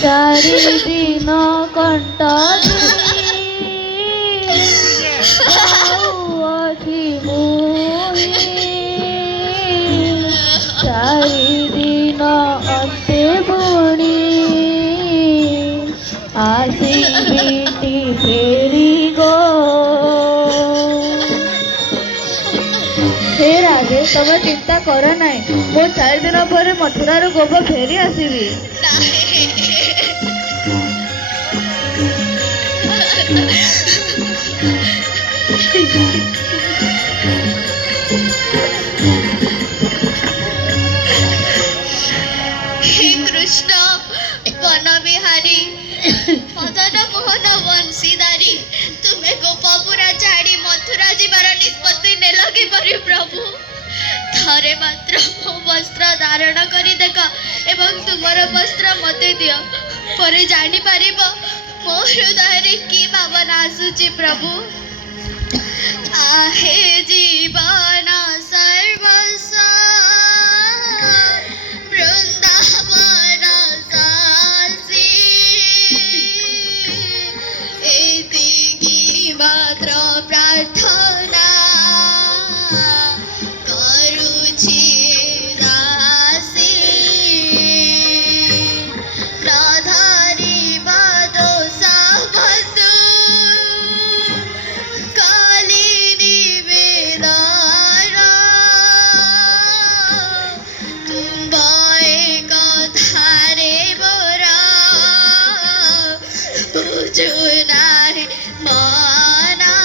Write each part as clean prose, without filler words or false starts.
চারিদিন কণ্ঠ অধি মোহি চারিদিন অন্তে বুড়ি আসিবিটি ফেরি গো। हे राधे तमे चिंता कर ना मो 4 दिन पर मथुरार गोप फेरी आसबि। हे कृष्ण वन बिहारी मदन मोहन वंशीधारी तुम्हें गोपपुरा छाड़ी मथुरा जीवार निष्पत्ति नेल किपरि प्रभु थरे मात्र मो वस्त्र धारण करी देख एवं तुमर वस्त्र मते दियो परे जानी पारिब मो हृदय की भावना आसुची प्रभु। आहे जीवन सर्वस्व वृंदावन सासी एतिकी मात्र प्रार्थना करुछि दासी राधारी बादो साबतु कालिनी वेदारा तुम्बाए कथारे बोरा बुझुनाहि माना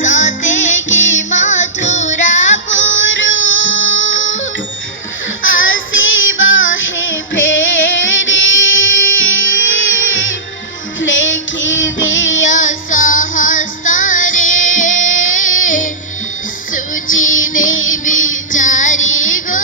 सते की मथुरा पुरु आसीबा हे फेरी लेखि दिया सहस्तारे सुचि देवी चारी गो।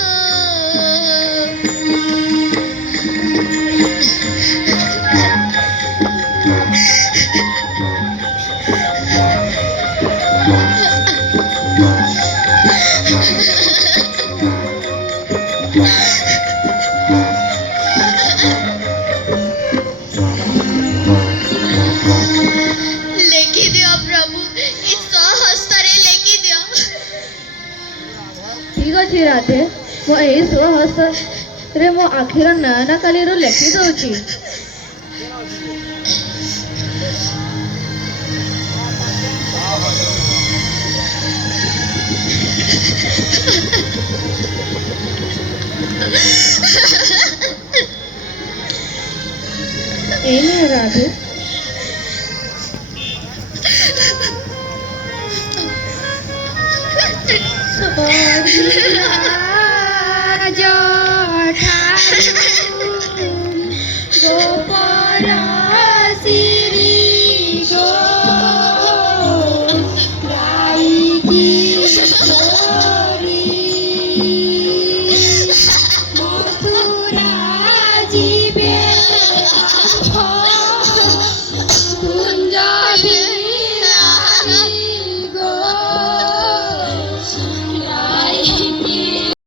लेखि दियो प्रभु इस सहस्तारे लेखि दियो। ठीक अच्छे राधे मो यही स्वहस्त रे मो आखिर नयना काली लेखि दउची। एने राधे जटा